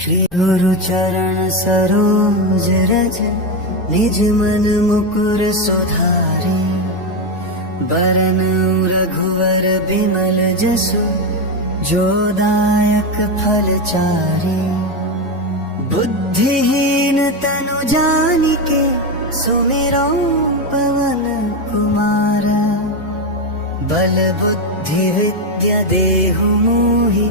श्री गुरु चरण सरोज रज निज मन मुकुर सुधारी। बरन रघुवर बिमल जसु जो दायक फल चारी। बुद्धिहीन तनु जानिके सुमिरो पवन कुमार। बल बुद्धि विद्या देहु मोहि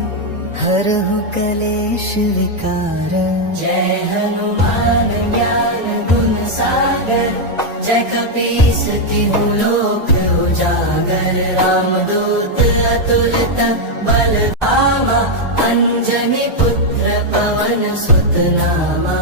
हरहु कलेश विकार। जय हनुमान ज्ञान गुण सागर जय कपीस तिहु लोक उजागर। रामदूत अतुलित बल धामा अंजनी पुत्र पवन सुत नामा।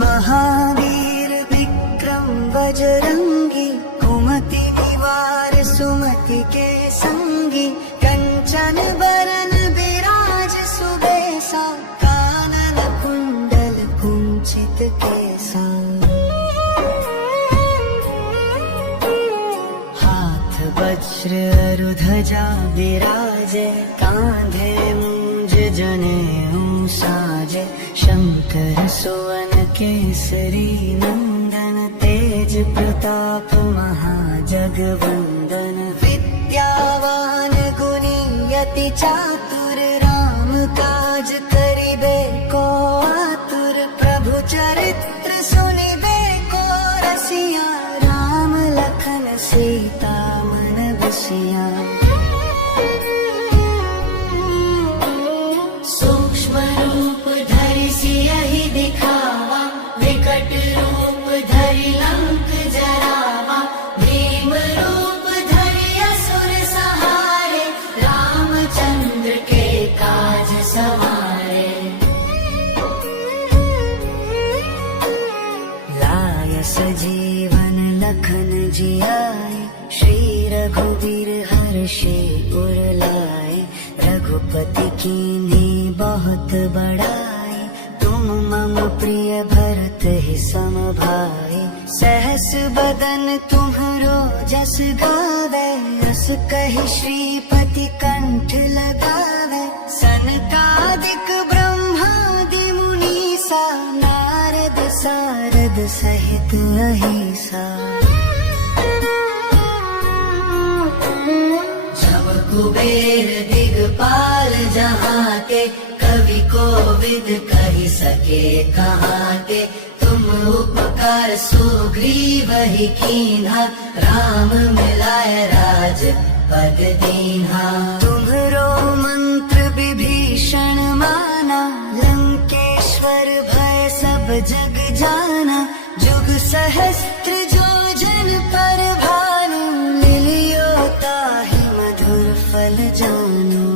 महावीर विक्रम बजरंगी कुमति निवार सुमति के संगी। कंचन बरन विराज सुबेसा कानन कुंडल कुंचित केसा। हाथ वज्र ध्वजा विराजे कांधे मूंज जनेऊ साजे। शंकर सुवन केसरी नंदन तेज प्रताप महाजगवंदन। विद्यावान गुणी अति चातुर राम काज करिबे को आतुर। प्रभु चरित्र सुनिबे को रसिया राम लखन सीता मन बसिया। सूक्ष्म रूप धरि सियहि दिखावा विकट रूप धरि लंक जरावा। भीम रूप धरि असुर सहारे रामचंद्र के काज सवारे। लाय सजीवन लखन जियाए श्री रघुवीर हर्षे उर लाए। रघुपति कीन्ही बहुत बड़ाई तुम मम प्रिय भरत ही सम भाई। सहस बदन तुम्हरो जस गावे अस कहि श्रीपति कंठ लगावे। सनकादिक ब्रह्मादि मुनीसा नारद सारद सहित अहिसा। कुबेर दिगपाल जहाँ के कवि कोविद कहि सके कहाँ के। तुम उपकार सुग्रीव ही कीन्हा राम मिलाए राज पद दीन्हा। तुम्हरो मंत्र विभीषण माना लंकेश्वर भय सब जग जाना। जुग सहस्त्र जो जन पर भानु लिलियो ताहि मधुर फल जानो।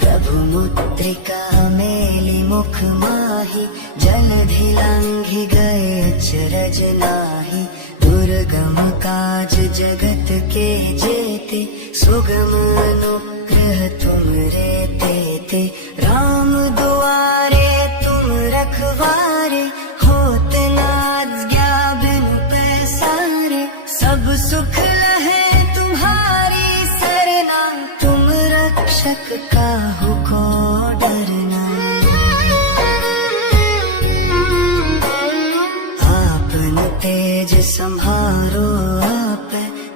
प्रभु मुद्रिका मेलि मुख माहि जलधि लांघि गए अचरज नाहि। दुर्गम काज जगत के जेते सुगम अनुग्रह तुमरे तेते। राम दुआरे तुम रखवारे होत न आज्ञा बिनु पैसारे। सब सुख लहे तुम्हारी सरना तुम रक्षक काहू को डरना। आपन तेज संहारो आप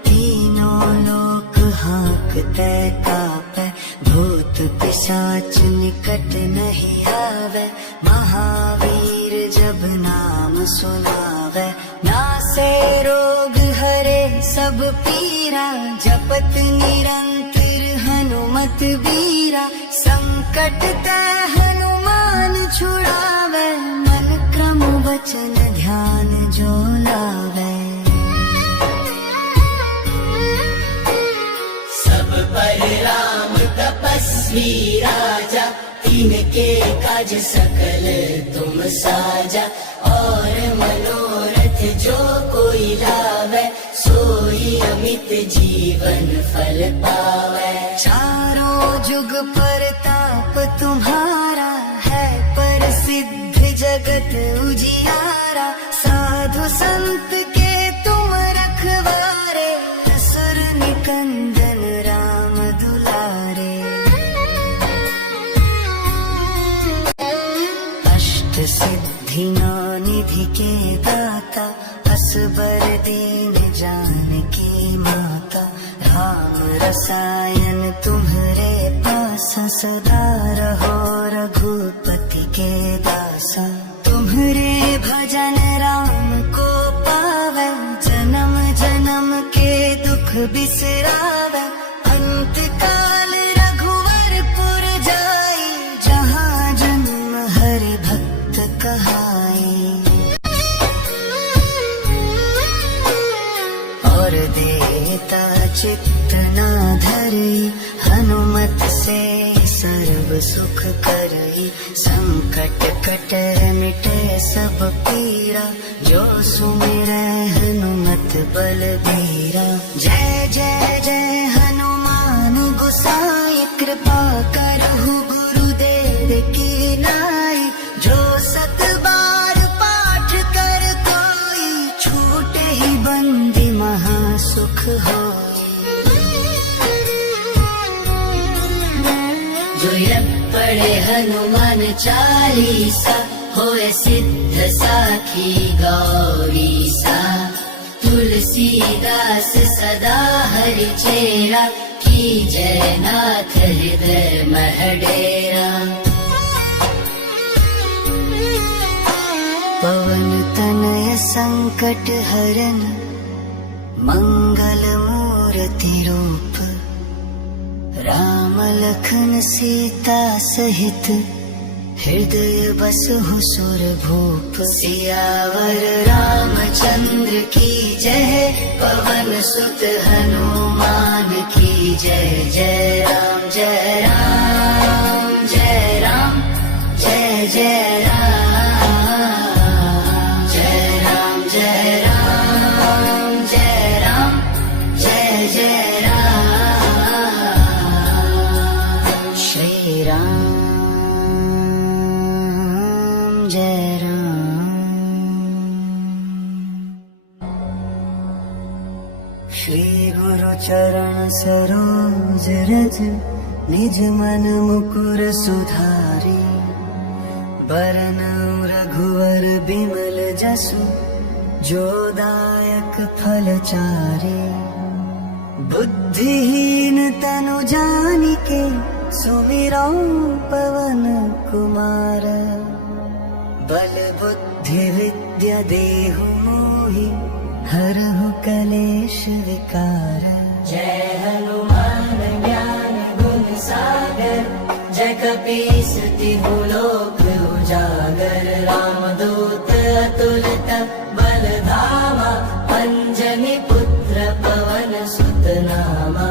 तीनों लोक हाँकते कापे। भूत पिशाच निकट नहीं आवे महावीर जब नाम सुनावे। नासे रोग हरे सब पीरा जपत निरंतर हनुमत बीरा। संकट ते हनुमान छुड़ावे मन क्रम वचन ध्यान जो लावे। सब पर राम तपस्वी राजा तिनके काज सकल तुम साजा। और मनोरथ जो कोई लावे सोई अमित जीवन फल पावे। चारों जुग परताप तुम्हारा है प्रसिद्ध जगत उजियारा। साधु संत के तुम रखवारे असुर निकंदन राम दुलारे। रसायन तुम्हारे पास सदा रहो रघुपति के दासा। तुम्हारे भजन राम को पावे जन्म जन्म के दुख बिसरावे। अंत काल रघुवरपुर जाई जहाँ जन्म हरि भक्त कहाई। और देता चित्त ना धरई हनुमत से सर्व सुख करई। संकट कटे मिटे सब पीरा जो सुमिरै हनुमत बलबीरा। जय जय जय हनुमान गोसाई कृपा करहु गुरुदेव की नाई। जो सत बार पाठ कर कोई छूटे ही बंदी महा सुख होई। जो यज्ञ पढ़े हनुमान चालीसा होए सिद्ध साखी गौरीसा। तुलसीदास सदा हरि चेरा की जय नाथ हृदय मह डेरा। पवन तनय संकट हरन मंगल मूर्ति रूप। राम लखन सीता सहित हृदय बसहु सुरभूप। सियावर रामचंद्र की जय पवन सुत हनुमान की जय। जय राम जय राम जय राम जय जय राम। जय राम जय राम जय राम जय जय राम। श्री राम जय राम। श्री गुरु चरण सरोज रज निज मन मुकुर सुधारी। बरनउँ रघुवर बिमल जसु जो दायक फल चारि। बुद्धिहीन तनु जानिके सुमिरौ पवन कुमार। बल बुद्धि विद्या देहु मोहि हरहु कलेश विकार। जय हनुमान ज्ञान गुण सागर जय कपीस तिहु लोक उजागर। रामदूत अतुलित बल धामा अंजनी पुत्र पवन सुत नामा।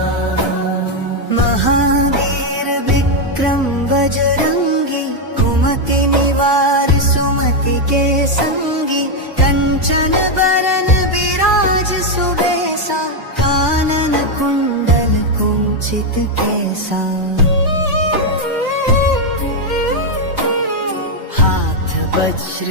महावीर विक्रम बजरंगी कुमति निवार सुमति के संगी। कंचन बरन विराज सुबेसा कानन कुंडल कुंचित केसा। हाथ वज्र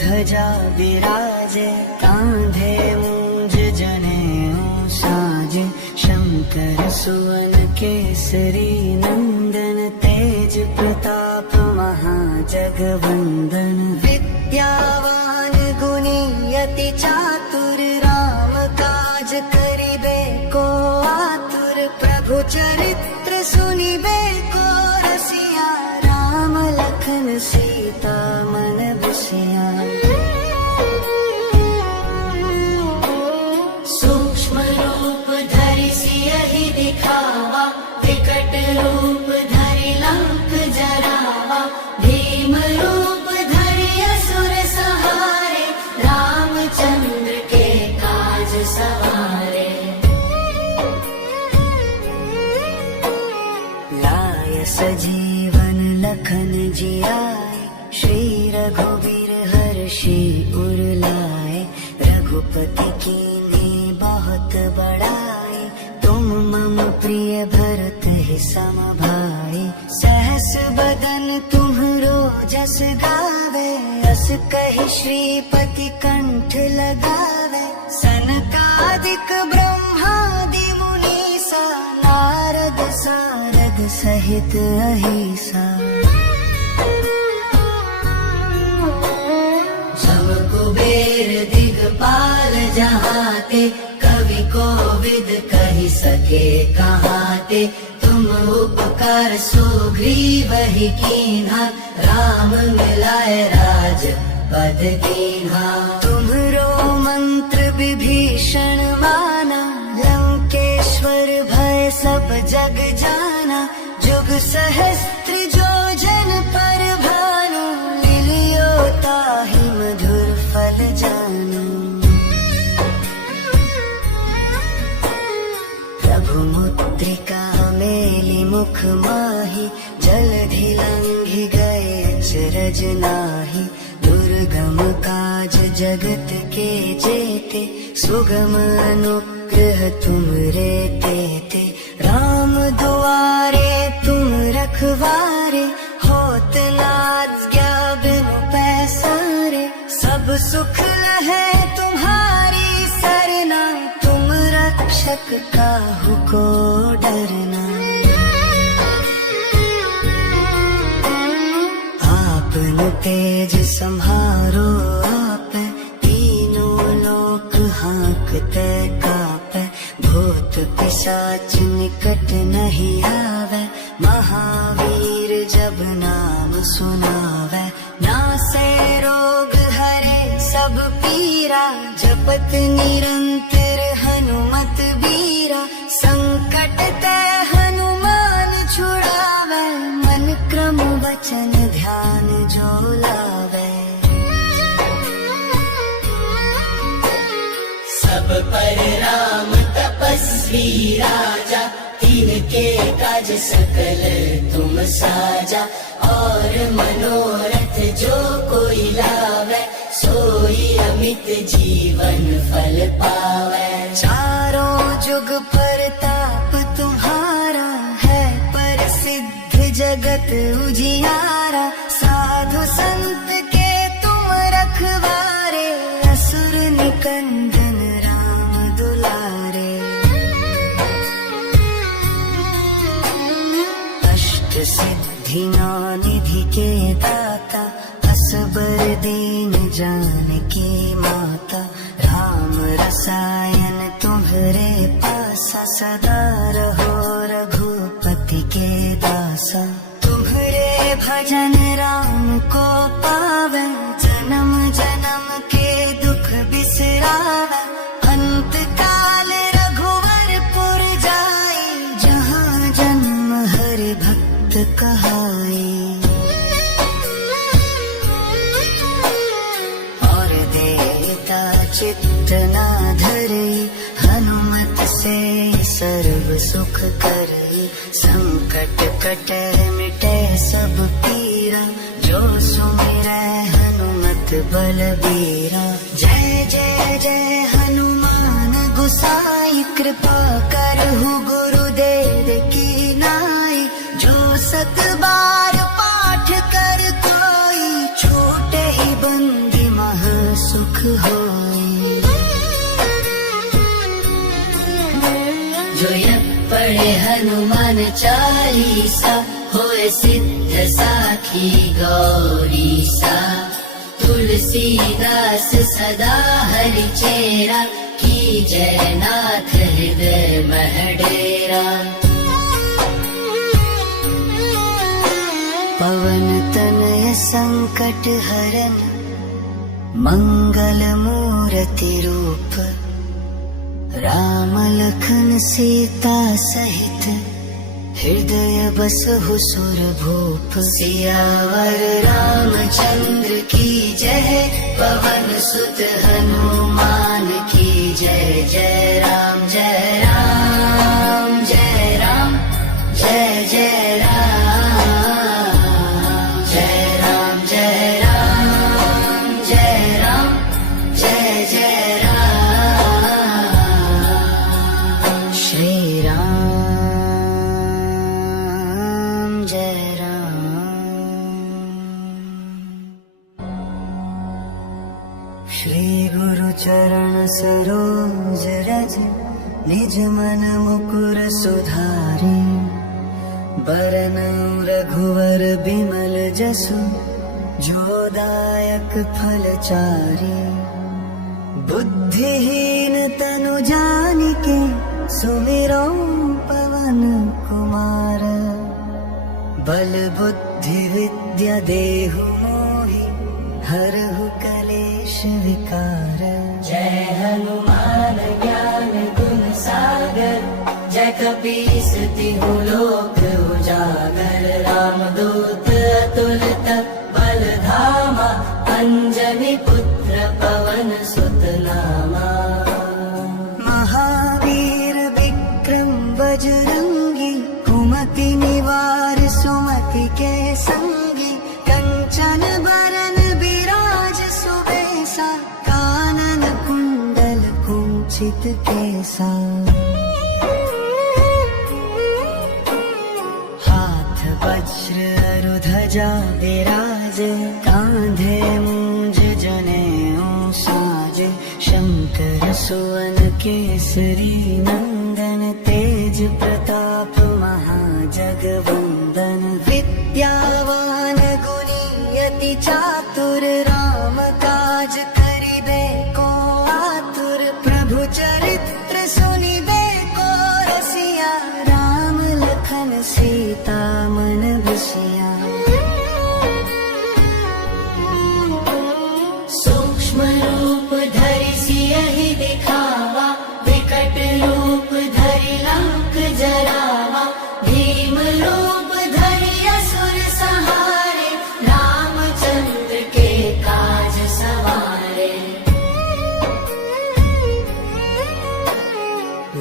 ध्वजा विराजे कांधे मूंज जनेऊ साजे। शंकर सुवन केसरी नंदन तेज प्रताप महाजगवंदन। विद्यावान गुणी अति चातुर राम काज करिबे को आतुर। प्रभु चरित्र सुनिबे को रसिया राम लखन सीता मन बसिया। सूक्ष्म रूप धरि सियहि दिखावा विकट रूप धरि लंक जरावा। भीम रूप धरि असुर सहारे रामचंद्र के काज सवारे। लाय सजीवन लखन जियाए श्री रघुवीर हर्षि उर लाए। रघुपति कीन्ही बहुत बड़ाई तुम मम प्रिय भरत ही सम भाई। सहस बदन तुम्हरो जस गावे अस कहि श्रीपति कंठ लगावे। सनकादिक ब्रह्मादि मुनीसा नारद सारद सहित अहिसा। जम कुबेर दिगपाल जहाते कवि कोविद कहि सके कहाँ ते, तुम उपकार सुग्रीव ही कीन्हा, राम मिलाए राज पद दीन्हा। तुम्हरो मंत्र विभीषण माना, लंकेश्वर भय सब जग जाना। जुग सहस्त्र जो जन पर भानु, लिलियो ताहि मधुर फल जानु। प्रभु मुद्रिका मेली मुख माहि, जलधि लंघि गए अचरज नाहि। दुर्गम काज जगत के जेते, सुगम अनुग्रह तुमरे तेते। राम दुआरे तुम रखवारे, होत न आज्ञा बिनु पैसारे। सब सुख लहै तुम्हारी सरना, तुम रक्षक काहू को डरना। आपन तेज सम्हारो आपै, तीनों लोक हाँकते कापै। भूत पिशाच निकट नहीं आवे, महावीर जब नाम सुनावे। नासै रोग हरे सब पीरा, जपत निरंतर हनुमत बीरा। संकट ते हनुमान छुड़ावे, मन क्रम वचन ध्यान जो लावे। सब पर राम तपस्वी राजा, तिनके काज सकल तुम साजा। और मनोरथ जो कोई लावे, सोई अमित जीवन फल पावे। चारों जुग परताप तुम्हारा, है प्रसिद्ध जगत उजियारा। साधु संत के तुम रखवारे, असुर निकंदन राम दुलारे। अष्ट सिद्धि नौ निधि के दाता, असबर दीन जानकी माता। राम रसायन तुम्हरे पासा, सदा रहो रघुपति के दासा। तुम्हरे भजन राम को पावे, जन्म जन्म के दुख बिसरावे। अंत काल रघुवरपुर जाई, जहाँ जन्म हरि भक्त कहाई। और देता चित्त ना धरे, हनुमत से सर्व सुख करई। संकट कटे मिटे सब पीरा, जो सुमिरै हनुमत बलबीरा। जय जय जय हनुमान गोसाई, कृपा करहु गुरुदेव की नाई। जो सत बार पाठ कर कोई, छूटे ही बंदी महा सुख होई। जो यज्ञ पढ़े हनुमान चालीसा, होए सिद्ध साखी गौरीसा। तुलसीदास सदा हरि चेरा, की जय नाथ हृदय मह डेरा। पवन तनय संकट हरन, मंगल मूर्ति रूप। राम लखन सीता सहित, हृदय बसहु सुरभूप। सियावर रामचंद्र की जय, पवन सुत हनुमान की जय। जय राम जय राम जय राम, जय जय राम। जय राम जय राम जय राम, जय जय राम। श्री राम जय राम। श्री गुरु चरण सरोज रज, निज मन मुकुर सुधारी। बरनउँ रघुवर बिमल जसु, जो दायक फल चारि। बुद्धिहीन तनु जानिके, सुमिरो पवन कुमार। बल बुद्धि विद्या देहु मोहि, हरहु कलेश विकार। जय हनुमान ज्ञान गुण सागर, जय कपीस तिहु लोक उजागर। रामदूत अतुलित बल धामा, अंजनी पुत्र पवन सुत नामा। महावीर विक्रम बजरंगी, कुमति निवार सुमति के संगी। कंचन बरन विराज सुबेसा, कानन कुंडल कुंचित केसा। हाथ वज्र अरु ध्वजा विराज, कांधे मूंज जनेऊ साज। शंकर सुवन केसरी नंदन, तेज प्रताप महाजगवंदन। विद्यावान गुणी अति चातुर, राम काज करिबे को आतुर। प्रभु चरित्र सुनिबे को रसिया, राम लखन सीता मन बसिया। सूक्ष्म रूप धरि सियहि दिखावा, विकट रूप धरि लंक जरावा। भीम रूप धरि असुर संहारे, रामचंद्र के काज सवारे।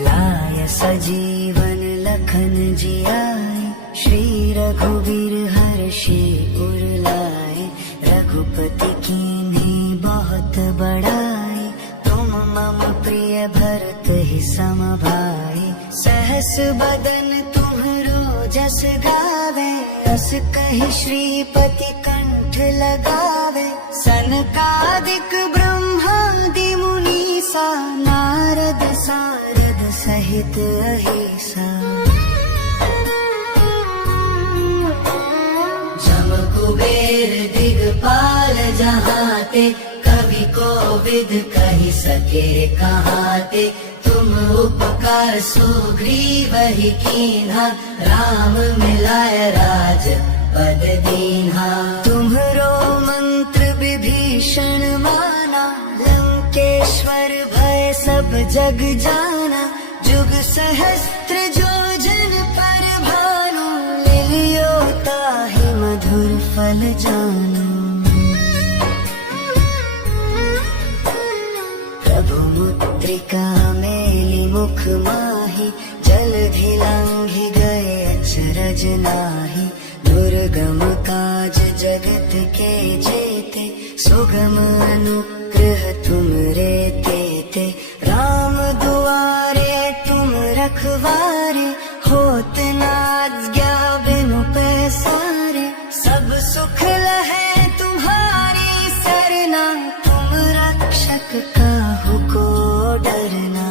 लाय सजीवन लखन जियाए, श्री रघुवीर हर्षि उर लाए। रघुपति कीन्ही बहुत बड़ाई, तुम मम प्रिय भरत ही सम भाई। सहस बदन तुम्हरो जस गावे, अस कहि श्रीपति कंठ लगावे। सनकादिक ब्रह्मादि मुनीसा, नारद सारद सहित अहिसा। जम कुबेर दिगपाल जहाते, कवि कोविद कहि सके कहाते। तुम उपकार सुग्रीवहि कीन्हा, राम मिलाय राज पद दीन्हा। तुम्हरो मंत्र विभीषण माना, लंकेश्वर भय सब जग जाना। जुग सहस्त्र जो जन पर भानु, लियो ताहि मधुर फल जानू। प्रभु मुद्रिका मेलि मुख माहि, जलधि लांघि गए अचरज नाहि। दुर्गम काज जगत के जेते, सुगम अनुग्रह तुमरे तेते। राम दुआरे तुम रखवारे, होत न आज्ञा बिनु पैसारे। सब सुख लहै तुम्हारी सरना, तुम रक्षक काहू को डरना।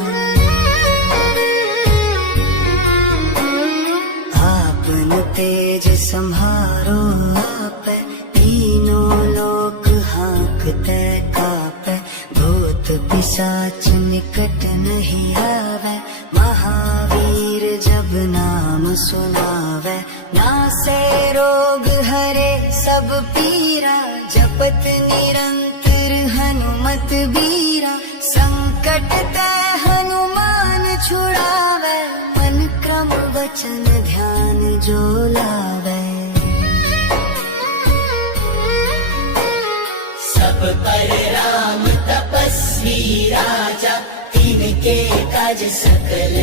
आपन तेज सम्हारो आपै, तीनों लोक हाँकते कापै। भूत पिशाच निकट नहीं आवे, महावीर जब नाम सुनावे। नासे रोग हरे सब पीरा, जपत निरंतर हनुमत बीरा। संकट ते हनुमान छुड़ावे, मन क्रम वचन ध्यान जो लावे। सब पर राम तपस्वी राजा, तिनके काज सकल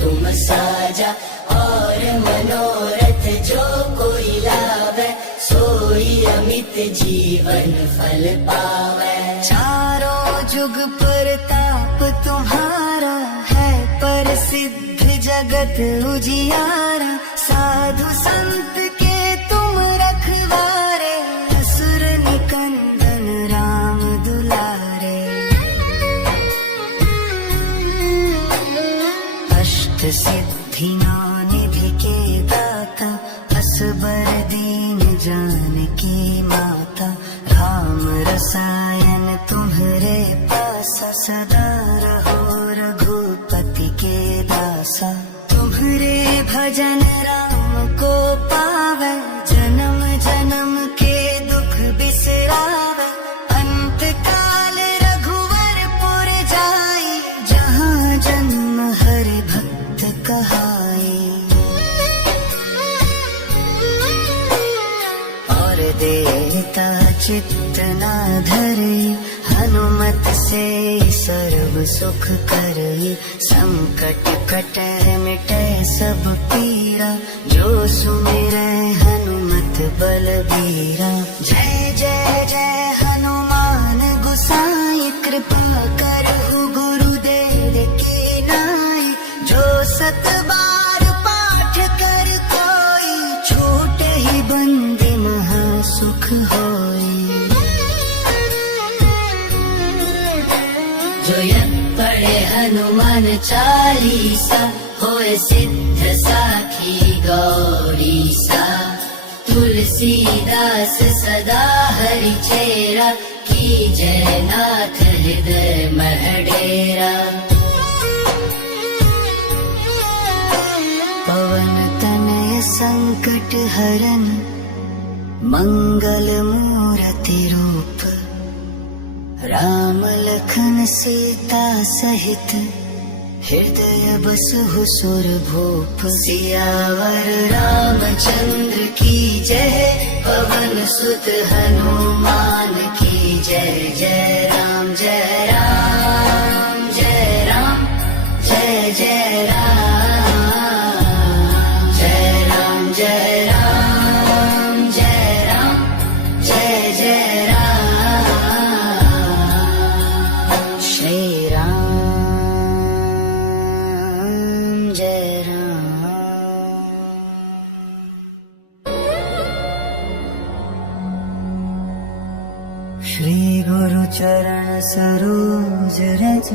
तुम साजा। और मनोरथ जो कोई लावे, सोई अमित जीवन फल पावे। चारों जुग प्रताप तुम्हारा, है प्रसिद्ध जगत उजियारा। साधु संत के तुम रखवारे, असुर निकंदन राम दुलारे। अष्ट सिद्धियां निधि के दाता, असबर दीन जानकी माता। राम रसायन तुम्हरे पास, सदा रहो रघुपति के दास। भजन राम को पावे, जन्म जन्म के दुख बिसरावे। अंत काल रघुवरपुर जाई, जहाँ जन्म हरि भक्त कहाई। और देता चित्त ना धरे, हनुमत से सर्व सुख करई। संकट कटे मिटे सब पीरा, जो सुमिरै हनुमत बलबीरा। जय जय जय हनुमान गुसाई, कृपा करहु गुरुदेव की नाई। जो सत बार पाठ कर कोई, छूटे ही बंदी महा सुख होई। जो यत पढ़े हनुमान चालीसा, होए सिद्ध साखी गौरीसा। तुलसीदास सदा हरि चेरा, कीजय नाथ हृदय मह डेरा। पवन तनय संकट हरन, मंगल मूर्ति रूप। राम लखन सीता सहित, हृदय बसहु सुर भूप। सियावर रामचंद्र की जय, पवन सुत हनुमान की जय। जय राम जय राम जय राम, जय जय राम। जय राम जय राम जय राम, जय जय राम। श्री राम जय राम। श्री गुरु चरण सरोज रज,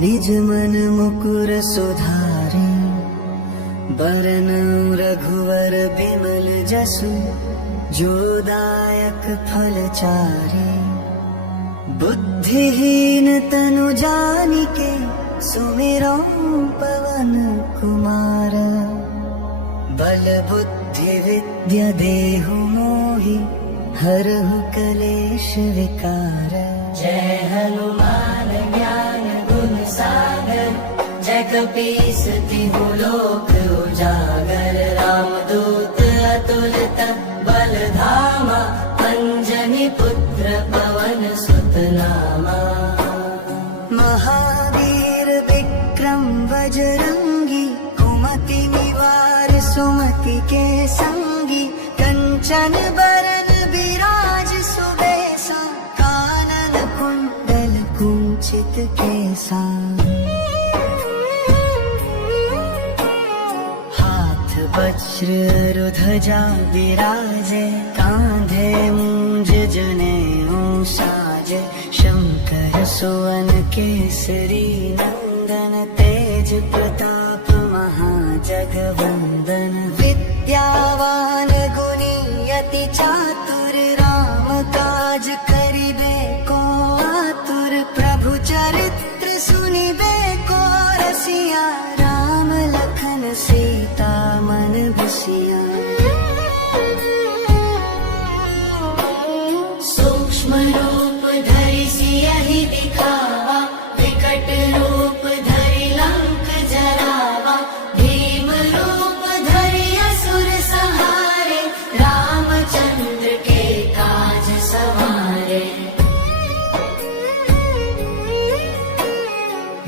निज मन मुकुर सुधारे। बरनउँ रघुवर बिमल जसु, जो दायक फल चारे। बुद्धिहीन तनु जानिके, सुमिरौ पवन कुमार। बल बुद्धि विद्या देहु मोहि, हरहु कलेश विकार। जय हनुमान ज्ञान गुण सागर, जय कपीस तिहु लोक उजागर। रामदूत अतुलित बल धामा, अंजनी पुत्र पवन सुत नामा। महावीर विक्रम बजरंगी, कुमति निवार सुमति के संगी। कंचन बरन विराज सुबेसा, कानन कुंडल कुंचित केसा। हाथ वज्र ध्वजा विराजे, कांधे मूंज जनेऊ साजे। शंकर सुवन केसरी नंदन, तेज प्रताप महाजगवंदन। विद्यावान गुणी अति चातुर, राम काज करिबे को आतुर। प्रभु चरित्र सुनिबे को रसिया, राम लखन सीता मन बसिया। सूक्ष्म रूप धरि सियहि दिखावा, विकट रूप धरि लंक जरावा। भीम रूप धरि असुर संहारे, रामचंद्र के काज सवारे।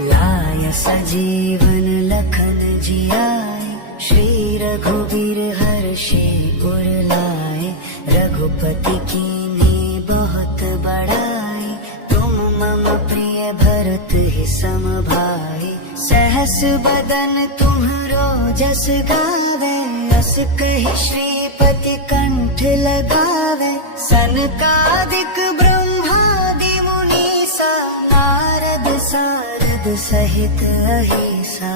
लाय सजीवन लखन जियाए, श्री रघुवीर हर्षि उर लाए। रघुपति कीन्ही बहुत बड़ाई, तुम मम प्रिय भरत ही सम भाई। सहस बदन तुम्हरो जस गावे, अस कहि श्रीपति कंठ लगावे। सनकादिक ब्रह्मादि मुनीसा, नारद सारद सहित अहिसा।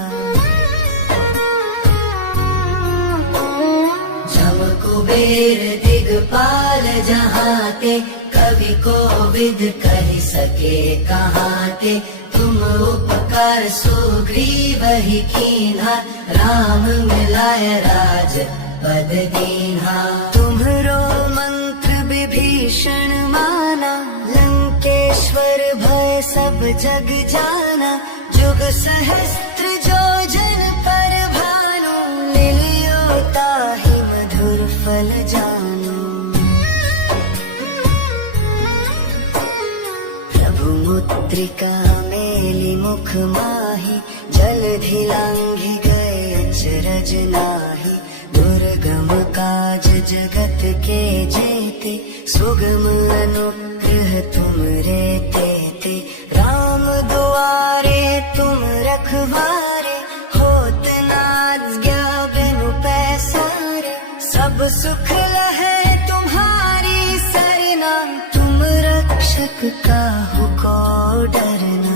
जम कुबेर दिगपाल जहाते, कवि कोविद कहि सके कहाते। तुम तुम उपकार सुग्रीव ही कीन्हा, राम मिलाय राज पद दीन्हा। तुम्हरो मंत्र विभीषण माना, लंकेश्वर भय सब जग जाना। जुग सहस्त्र जो जन पर भानु, लिलियो ताहि मधुर फल जानु। प्रभु मुद्रिका मेलि मुख माहि, जलधि लांघि गए अचरज नाहि। दुर्गम काज जगत के जेते, सुगम अनुग्रह तुमरे तेते। राम दुआरे तुम रखवारे, होत न आज्ञा बिनु पैसारे। सब सुख लहै तुम्हारी सरना, तुम रक्षक काहू को डरना।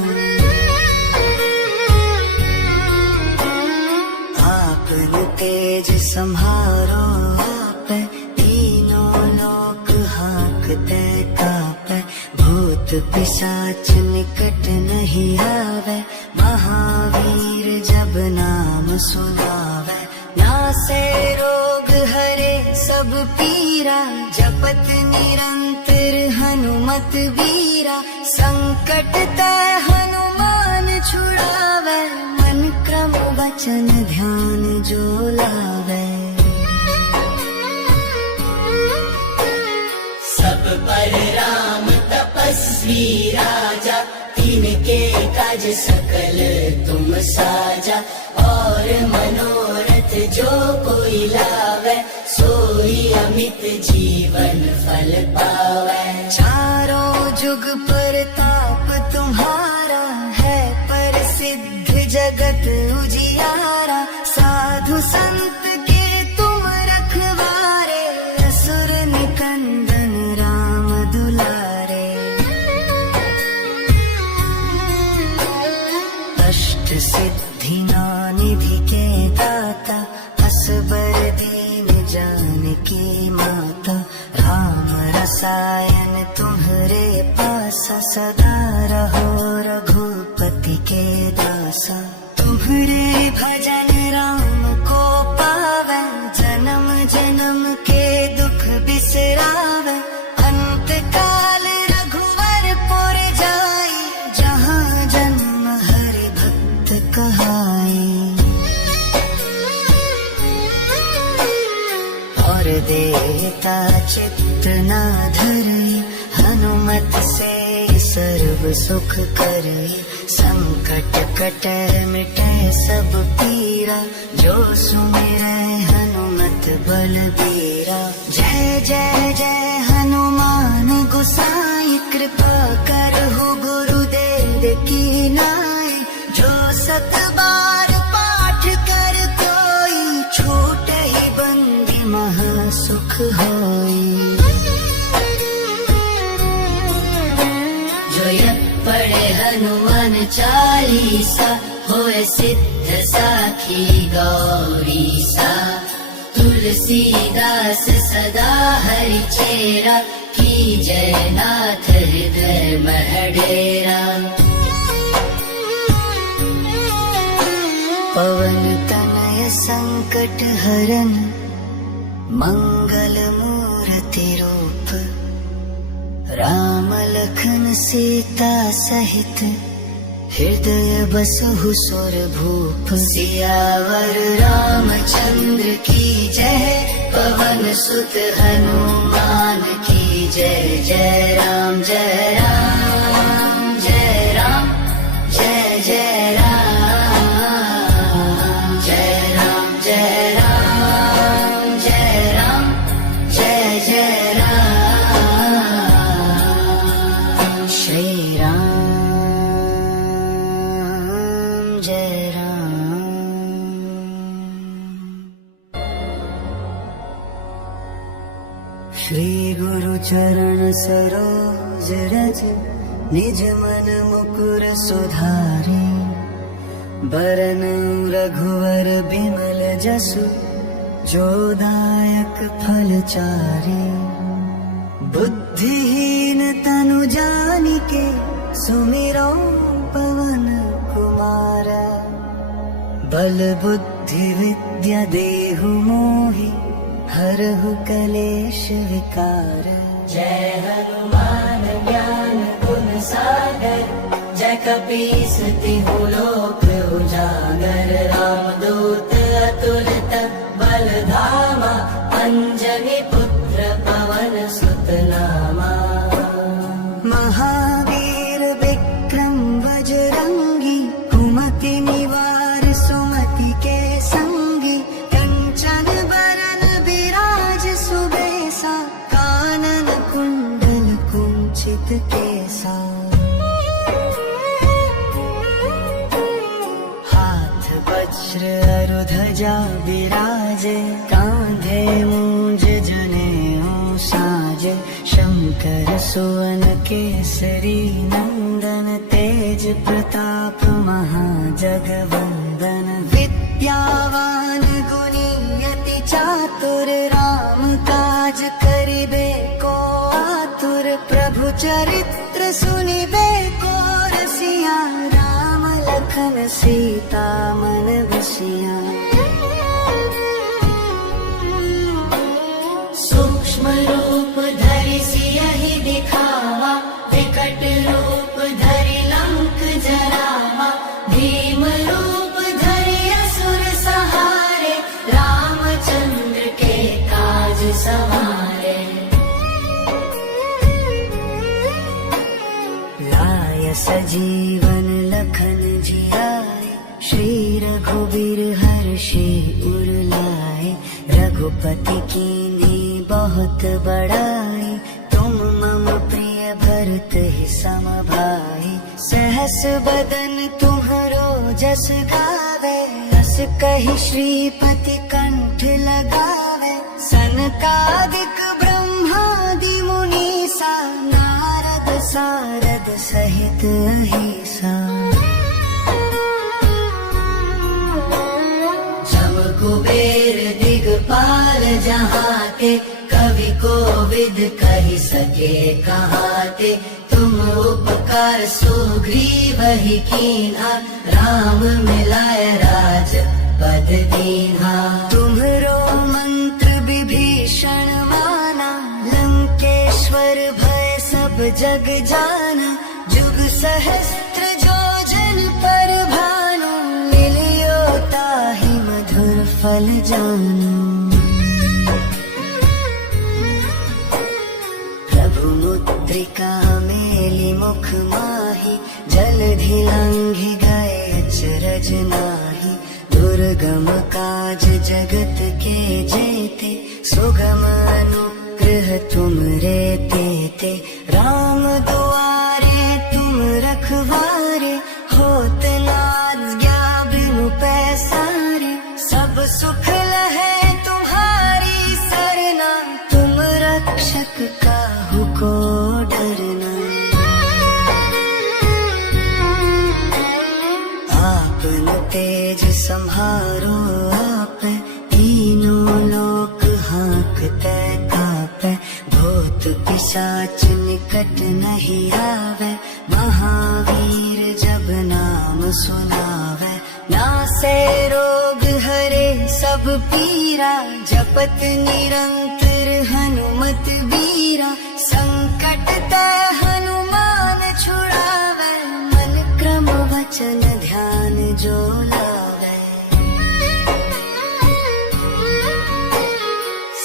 आपन तेज सम्हारो आपै, तीनों लोक हांकते कापै। भूत पिशाच निकट नहीं आवे, महावीर जब नाम सुनावे। नासे रोग हरे सब पीरा, जपत निरंतर हनुमत बीरा। संकट ते हनुमान छुड़ावे, मन क्रम वचन ध्यान जो लावे। सब पर राम तपस्वी राजा, तिनके काज सकल तुम साजा। और मनोरथ जो कोई लावे, सोई अमित जीवन फल पावे। चारों जुग प्रताप तुम्हारा, है प्रसिद्ध जगत उजियारा। साधु संत के तुम रखवारे, असुर निकंदन राम दुलारे। अष्ट सिद्धि निधि के दाता, असबर दीन जानकी माता। राम रसायन तुम्हरे पासा, सदा रहो रघुपति के दासा। तुम्हरे भजन राम को पावे, जन्म जन्म के दुख बिसरावे। अंत काल रघुवरपुर जाई, जहाँ जन्म हरि भक्त कहाई। और देता चित्त न धरई, हनुमत से सर्व सुख करई। संकट कटै मिटै सब पीरा, जो सुमिरै हनुमत बलबीरा। जय जय जय हनुमान गोसाई, कृपा करहु गुरुदेव की नाई। जो सत बार पाठ कर कोई, छूटहि बंदी महा सुख होई। जो यत पढ़े हनुमान चालीसा, होए सिद्ध साखी गौरीसा। तुलसीदास सदा हरि चेरा, की जय नाथ हृदय मह डेरा। पवन तनय संकट हरन, मंगल मूर्ति रूप। राम लखन सीता सहित, हृदय बसहु सुर भूप। सियावर रामचंद्र की जय, पवन सुत हनुमान की जय। जय राम जय राम जय राम, जय जय राम। जय राम जय राम जय राम, जय जय राम। श्री राम जय राम। श्री गुरु चरण सरोज रज, निज मन मुकुर सुधारे। बरन रघुवर बिमल जसु, जो दायक फल चारे। बुद्धिहीन तनु जानिके, सुमिरो पवन कुमार बल बुद्धि विद्या देहु मोहि हरहु कलेश विकार। जय हनुमान ज्ञान गुण सागर जय कपीस तिहु लोक उजागर। रामदूत अतुलित बल धामा अंजनी पुत्र पवन सुत नामा। महावीर विक्रम बजरंगी कुमति निवार सुमति के संगी। कंचन बरन विराज सुबेसा कानन कुंडल कुंचित केसा। हाथ वज्र अरु ध्वजा विराजे कांधे मूंज जनेऊ साजे। शंकर सुवन केसरी नंदन तेज प्रताप महाजगवंदन। विद्यावान गुणी अति चातुर राम काज करिबे को आतुर। प्रभु चरित्र सुनिबे को रसिया राम लखन सीता मन बसिया। सूक्ष्म रूप धरि सियहि दिखावा विकट रूप धरि लंक जरावा। भीम रूप धरि असुर सहारे रामचंद्र के काज सवारे। लाय सजीवन लखन जियाए श्री रघुबीर हर्षि उर लाए। रघुपति कीन्ही बहुत बड़ाई तुम मम प्रिय भरत ही सम भाई। सहस बदन तुम्हरो जस गावे अस कहि श्रीपति कंठ लगावे। सनकादिक ब्रह्मादि मुनीसा नारद सारद सहित अहिसा। जम कुबेर दिगपाल जहाते कवि कोविद कहि सके कहाते। तुम उपकार सुग्रीवहि कीन्हा राम मिलाय राज पद दीन्हा। तुम्हरो मंत्र विभीषण माना लंकेश्वर भय सब जग जाना। जुग सहस्त्र जोजन पर भानु मिलियो ताहि मधुर फल जानु। मुद्रिका मेलि मुख माहि जलधि लांघि गए अचरज नाहि। दुर्गम काज जगत के जेते सुगम अनुग्रह तुमरे तेते। राम दुआरे तुम रखवारे होत न आज्ञा बिनु पैसारे। सब सुख लहै तुम्हारी सरना तुम रक्षक काहू को डरना। आपन तेज सम्हारो आपै तीनों लोक हाँकते कापै। भूत पिशाच निकट नहीं आवे महावीर जब नाम सुनावे। नासे रोग हरे सब पीरा जपत निरंतर हनुमत बीरा। संकट ते हनुमान छुड़ावे मन क्रम वचन ध्यान जो लावे।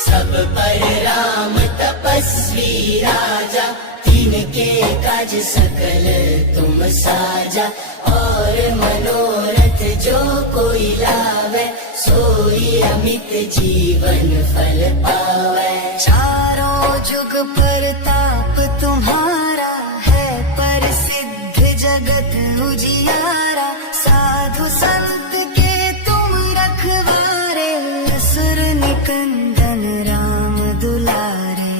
सब पर राम तपस्वी राजा तिनके काज सकल तुम साजा। और मनोरथ जो कोई लावे सोई अमित जीवन फल पावे। चारों जुग प्रताप तुम्हारा है प्रसिद्ध जगत उजियारा। साधु संत के तुम रखवारे असुर निकंदन राम दुलारे।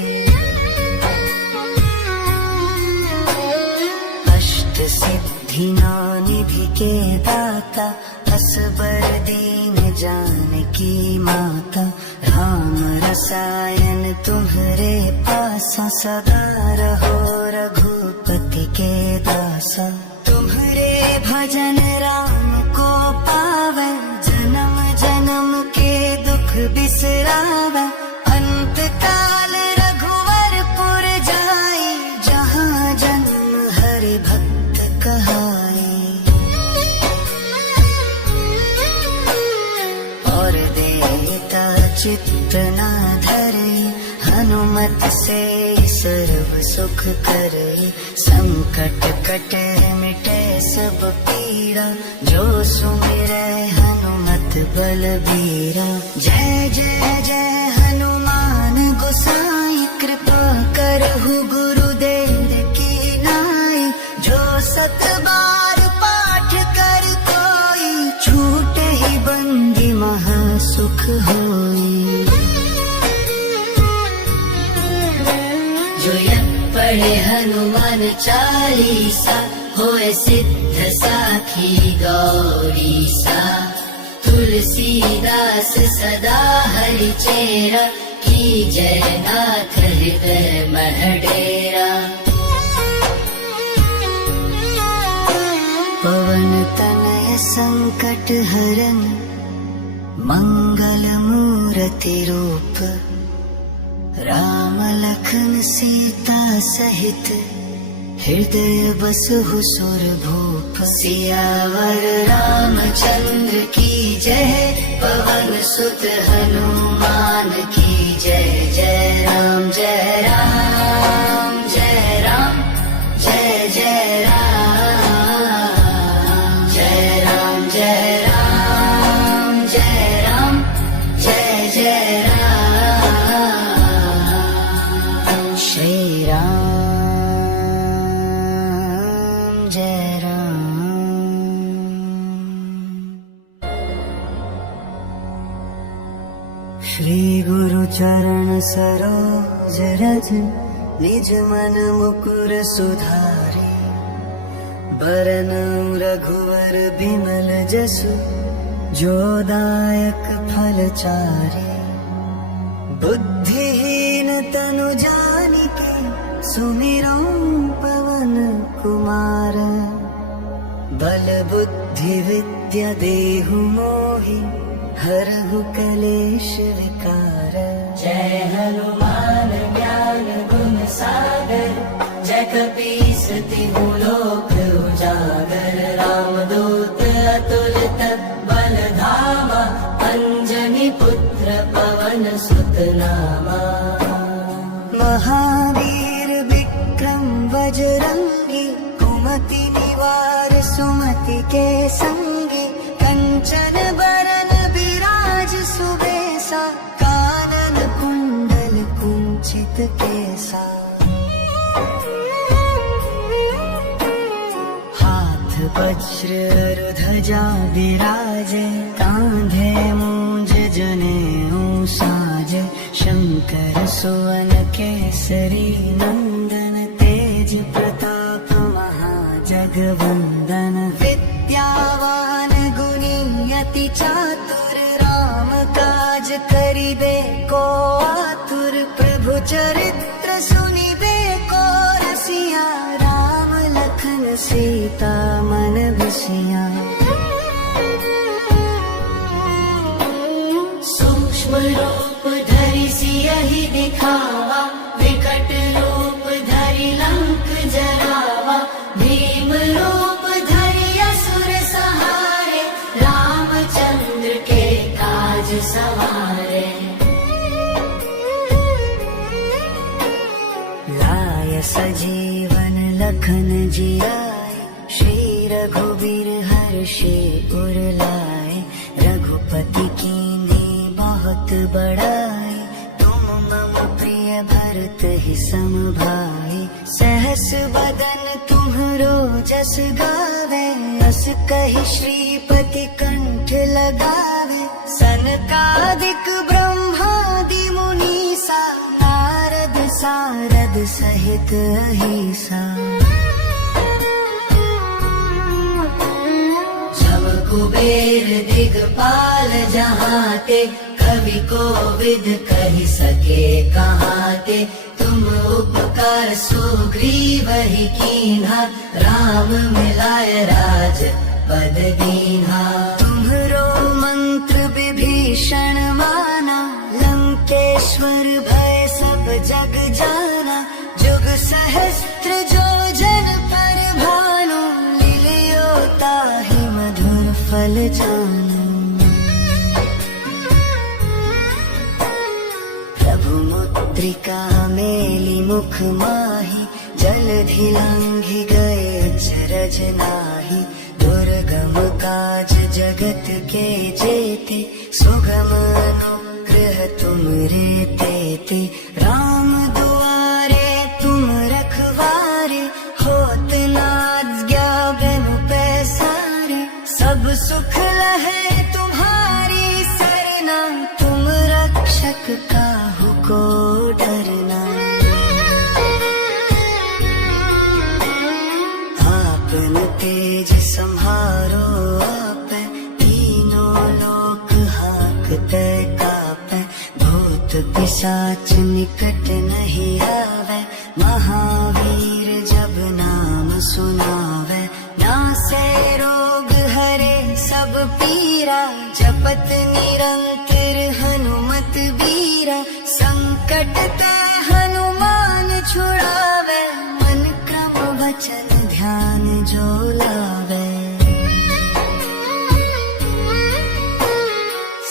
अष्ट सिद्धि नौ निधि के दाता असबर दीन जानकी माता। राम रसायन तुम्हरे पासा सदा रहो रघुपति के दासा। तुम्हरे भजन राम को पावे, जन्म जन्म के दुख बिसरावे। अंत काल रघुवरपुर जाई, जहाँ जन्म हरि भक्त कहाई। और देता चित्त ना धरे, हनुमत से सर्व सुख करे। संकट कटे मिटे सब पीड़ा, जो सुमिरै हनुमत बलबीरा। जय जय जय हनुमान गोसाई, कृपा करहु गुरुदेव की नाई। जो सत बार पाठ कर कोई, छूटे ही बंदी महा सुख होई। जो यज्ञ पढ़े हनुमान चालीसा, होए सिद्ध साखी गौरीसा। तुलसीदास सदा हरि चेरा, की जय नाथ हृदय मह डेरा। पवन तनय संकट हरन, मंगल मूर्ति रूप। राम लखन सीता सहित, हृदय बसहु सुरभूप। सियावर रामचंद्र की जय, पवन सुत हनुमान की जय। जय राम जय राम जय राम, जय जय राम। जय राम जय राम जय राम, जय जय राम। श्री राम जय राम। श्री गुरु चरण सरोज रज, निज मन मुकुर सुधारे। बरनउँ रघुवर बिमल जसु, जो दायक फल चारे। बुद्धिहीन तनु जानिके, सुमिरौ पवन कुमार। बल बुद्धि विद्या देहु मोहि, हरहु कलेश विकार। जय हनुमान ज्ञान गुण सागर, जय कपीस तिहु लोक उजागर। रामदूत अतुलित बल धामा, अंजनी पुत्र पवन सुत नामा। महावीर विक्रम बजरंगी, कुमति निवार सुमति के संगी। कंचन बरन विराज सुबेसा, कानन कुंडल कुंचित केसा। हाथ वज्र ध्वजा विराजे, कांधे मूंज जनेऊ साजे। शंकर सुवन केसरी नंदन, तेज प्रताप महाजगवंदन। विद्यावान गुणी अति चातुर, राम काज करिबे को आतुर। प्रभु चरित्र सुनिबे को रसिया, राम लखन सीता मन बसिया। सूक्ष्म रूप धरि सियहि दिखावा, विकट रूप धरि लंक जरावा। भीम रूप धरि असुर सहारे, रामचंद्र के काज सवारे। लाय सजीवन लखन जियाए, श्री रघुवीर हर्षे उर लाए। रघुपति कीन्ही बहुत बड़ाई, तुम मम प्रिय भरत ही सम भाई। सहस बदन तुम्हरो जस गावे, अस कहि श्रीपति कंठ लगावे। सनकादिक ब्रह्मादि मुनीसा, नारद सारद सहित अहिसा। जब कुबेर दिगपाल जहाते, कवि कोविद कहि सके कहाते। तुम उपकार सुग्रीव ही कीन्हा, राम मिलाय राज पद दीन्हा। तुम्हरो मंत्र विभीषण माना, लंकेश्वर भय सब जग जाना। जुग सहस्त्र जो जन पर भानु, लील्यो ताहि मधुर फल जानु। प्रभु मुद्रिका मेली मुख माहि, जलधि लांघि गए अचरज नाहि। दुर्गम काज जगत के जेते, सुगम अनुग्रह तुमरे तेते। राम दुआरे तुम रखवारे, होत न आज्ञा बिनु पैसारे। सब सुख लहे तुम्हारी सरना, तुम रक्षक काहू को डरना। आपन तेज सम्हारो आपै, तीनों लोक हांकते कापै। भूत पिशाच निकट नहीं आवे, महावीर जब नाम सुनावे। नासे रोग हरे सब पीरा, जपत निरंतर हनुमत बीरा। संकट ते हनुमान छुड़ावे, मन क्रम वचन ध्यान जो लावे।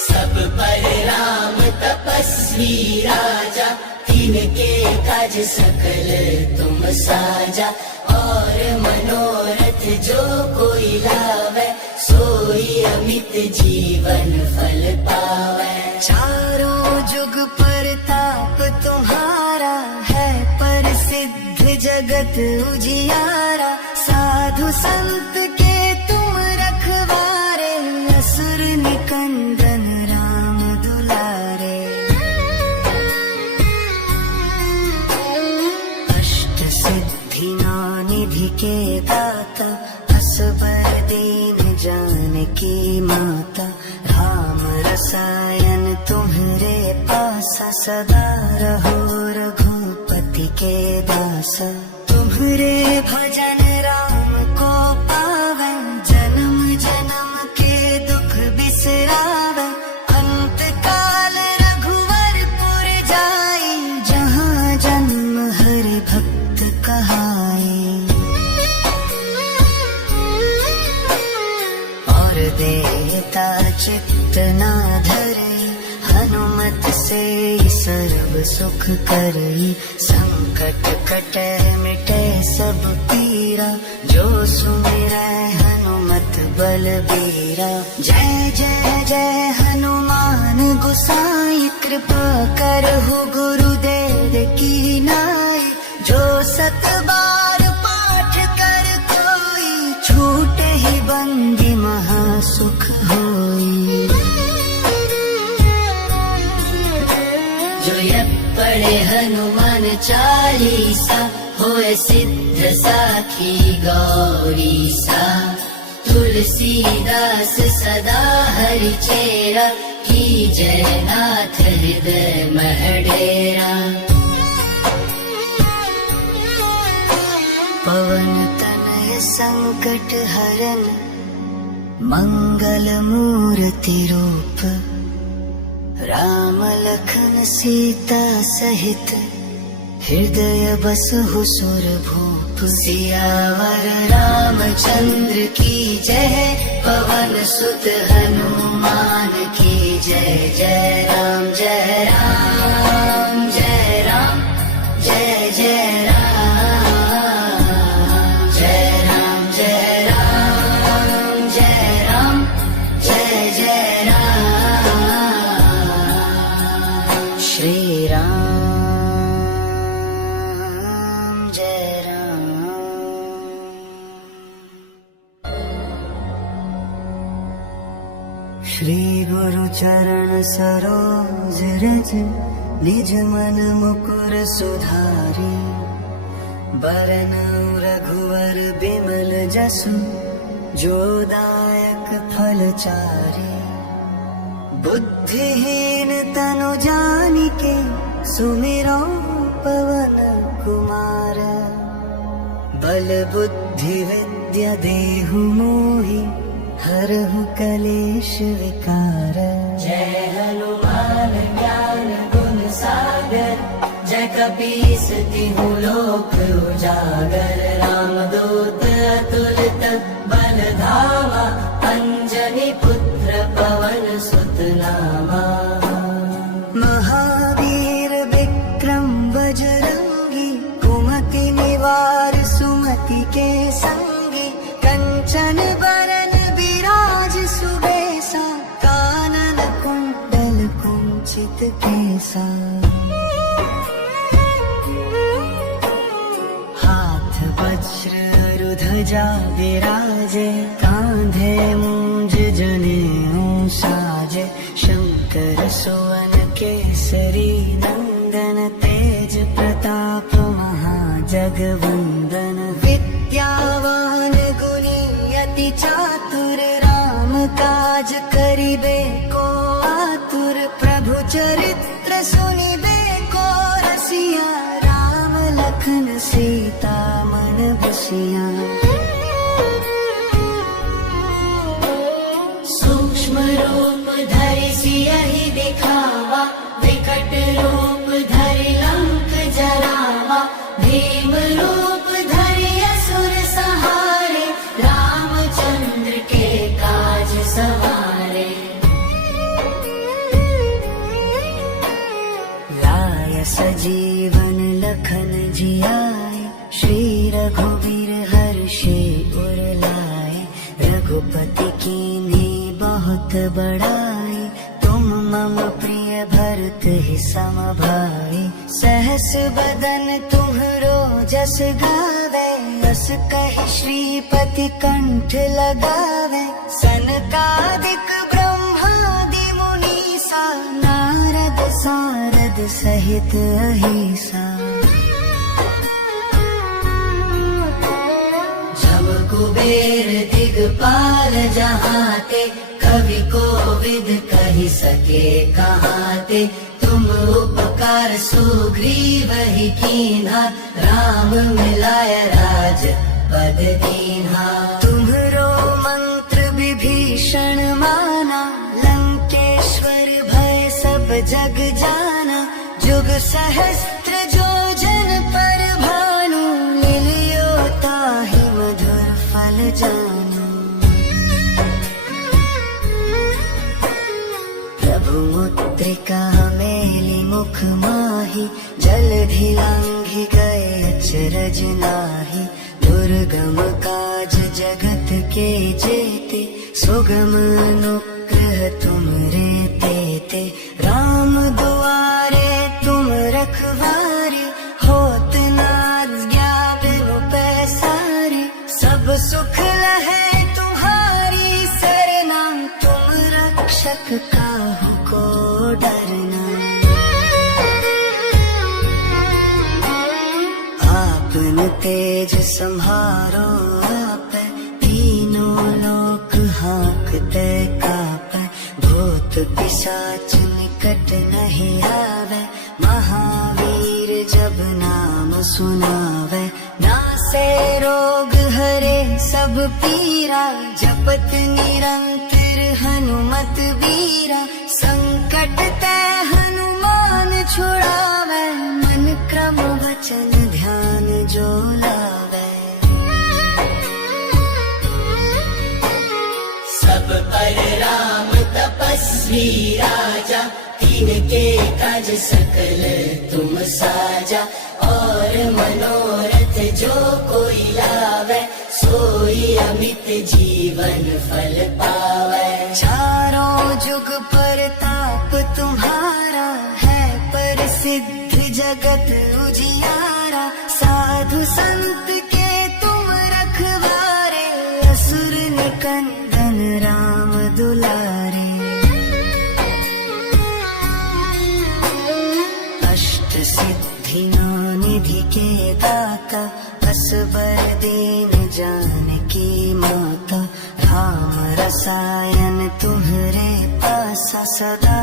सब पर राम तपस्वी राजा, तिनके काज सकल तुम साजा। और मनोरथ जो कोई लावे, सोई अमित जीवन फल पावे। चारों जुग परताप तुम्हारा, है प्रसिद्ध जगत उजियारा। साधु संत के तुम रखवारे, असुर निकंदन राम दुलारे। अष्ट सिद्धि नौ निधि के दाता, असबर दीन जानकी माता। राम रसायन तुम्हरे पासा, सदा रहो रघुपति के दासा। तुम्हरे भजन राम को पावे, जन्म जन्म के दुख बिसरावे। अंत काल रघुवरपुर जाई, जहाँ जन्म हरि भक्त कहाई। और देता चित्त ना धरे, हनुमत से सर्व सुख करई। संकट कटे मिटे सब पीरा, जो सुमिरै हनुमत बलबीरा। जय जय जय हनुमान गोसाई, कृपा करहु गुरुदेव की नाई। जो सत बार पाठ कर कोई, छूटे ही बंदी महा सुख होई। जो यह पढ़े हनुमान चालीसा, होए सिद्ध साखी गौरीसा। तुलसीदास सदा हरि चेरा, की जय नाथ हृदय महडेरा। पवन तनय संकट हरन, मंगल मूर्ति रूप। राम लखन सीता सहित, हृदय बसहु सुरभूप। सियावर रामचंद्र की जय, पवन सुत हनुमान की जय। जय राम जय राम जय राम, जय जय राम। जय राम जय राम जय राम, जय जय राम। श्री राम जय राम। श्री गुरु चरण सरोज रज, निज मन मुकुर सुधारी। बरनउँ रघुवर बिमल जसु, जो दायक फल चारि। बुद्धिहीन तनु जानिके, सुमिरो पवन कुमार। बल बुद्धि विद्या देहु मोहि, हरहु कलेश विकार। जय हनुमान ज्ञान गुण सागर, जय कपीस तिहु लोक उजागर। रामदूत अतुलित बल धामा, अंजनी पुत्र पवन सुत नामा। महावीर विक्रम बजरंगी, कुमति निवार सुमति के संगी। कंचन बरन विराज सुबेसा, कानन कुंडल कुंचित केसा। हाथ वज्र ध्वजा विराजे, कांधे मूंज जनेऊ साजे। शंकर सुवन केसरी नंदन, तेज प्रताप महाजगवंदन। विद्यावान गुणी अति चातुर, राम काज करिबे को आतुर। प्रभु चरित्र सुनिबे को रसिया, राम लखन सीता मन बसिया। सूक्ष्म रूप धरि सियहि दिखावा, विकट रूप धरि लंक जरावा। भीम रूप धरि असुर सहारे, रामचंद्र के काज सवारे। लाय सजीवन लखन जियाए, श्री रघुवीर हर्षे उर लाए। रघुपति कीन्ही बहुत बड़ाई, तुम मम प्रिय भरत ही सम भाई। सहस बदन तुम्हरो जस गावे, अस कहि श्रीपति कंठ लगावे। सनकादिक ब्रह्मादि मुनीसा, नारद सारद सहित अहिसा। जब कुबेर दिगपाल जहाते, कवि कोविद कहि सके कहाते। तुम उपकार सुग्रीव ही कीन्हा, राम मिलाय राज पद दीन्हा। तुम्हरो मंत्र विभीषण माना, लंकेश्वर भय सब जग जाना। जुग सहस्त्र जो जन पर भानु, मिलियो ताहि मधुर फल जानु। प्रभु मुद्रिका मेली मुख माहि, जलधि लांघि गए अचरज नाहि। दुर्गम काज जगत के जेते, सुगम अनुग्रह तुमरे तेते। राम दुआरे तुम रखवारे, होत न आज्ञा बिनु पैसारे। सब सुख लहै तुम्हारी सरना, तुम रक्षक काहू को डरना। आपन तेज सम्हारो आपै, तीनों लोक हांकते कापै। भूत पिशाच निकट नहीं आवे, महावीर जब नाम सुनावे। नासे रोग हरे सब पीरा, जपत निरंतर हनुमत बीरा। संकट ते हनुमान छुड़ावे, मन क्रम वचन ध्यान जो लावे। सब पर राम तपस्वी राजा, तिनके काज सकल तुम साजा। और मनोरथ जो कोई लावे, सोई अमित जीवन फल पावे। चारों जुग परताप तुम्हारा, है प्रसिद्ध जगत उजियारा। साधु संत के तुम रखवारे, असुर निकंदन राम दुलारे। अष्ट सिद्धि निधि के दाता, असबर दीन जानकी माता। राम रसायन तुम्हरे पासा सदा।